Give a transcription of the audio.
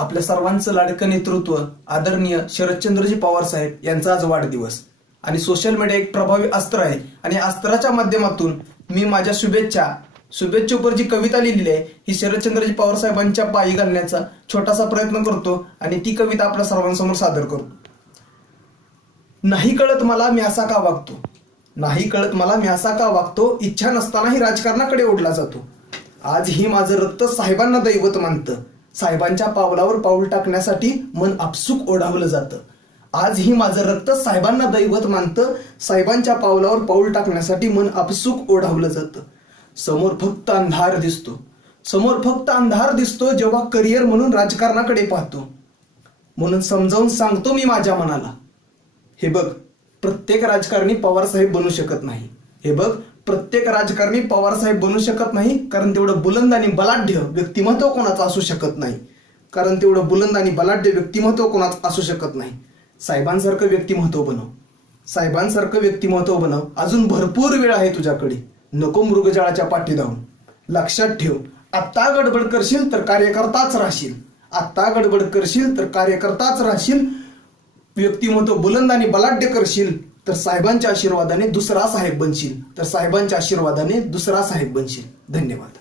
आपल्या सर्वांचं लाडकं नेतृत्व आदरणीय शरदचंद्रजी पवार साहेब यांचा आज वाढदिवस आणि सोशल मीडिया एक प्रभावी अस्त्र आहे आणि अस्त्राच्या माध्यमातून मी माझ्या शुभेच्छोपर जी कविता लिहिली आहे ही शरदचंद्रजी पवार साहेबांच्या पायी घालण्याचा छोटासा प्रयत्न करतो आणि ती कविता आपल्या सर्वांसमोर सादर करतो। नाही कळत मला मी असा का वागतो, नाही कळत मला मी असा का वागतो, इच्छा नसतानाही राजकारणाकडे ओढला जातो। आज ही माझं रक्त साहेबांना दैवत मानतं, साहेबांच्या पावलावर पाऊल टाकण्यासाठी मन आपसुक ओढावलं जातं। आज ही माझं रक्त साहेबांना दैवत मानतं, साहेबांच्या पावलावर पाऊल टाकण्यासाठी मन आपसुक ओढावलं जातं। समोर फक्त अंधार दिसतो, समोर फक्त अंधार दिसतो जेव्हा करिअर म्हणून राजकारणाकडे पाहतो। म्हणून समजावून सांगतो मी माझ्या मनाला, हे बघ प्रत्येक राजकारणी पवार साहेब बनू शकत नाही। हे बघ प्रत्येक राजकारणी पवार साहेब बनू शकत नाही, कारण तेवढं बुलंद आणि बलाढ्य व्यक्तिमत्व कोणाचं असू शकत नाही, कारण तेवढं बुलंद आणि बलाढ्य व्यक्तिमत्व कोणाचं असू शकत नाही। साहेबांसारखं व्यक्तिमत्व बनव, साहेबांसारखं व्यक्तिमत्व बनव, अजून भरपूर वेळ आहे तुझ्याकडे, नको मृगजळाच्या पाठी धावून। लक्षात ठेव, आत्ता गडबड करशील तर कार्यकर्ताच राहशील, आत्ता गडबड करशील तर कार्यकर्ताच राहशील। व्यक्तिमत्व बुलंद आणि बलाढ्य करशील तर साहेबांच्या आशीर्वादाने दुसरा साहेब बनशील, तर साहेबांच्या आशीर्वादाने दुसरा साहेब बनशील। धन्यवाद।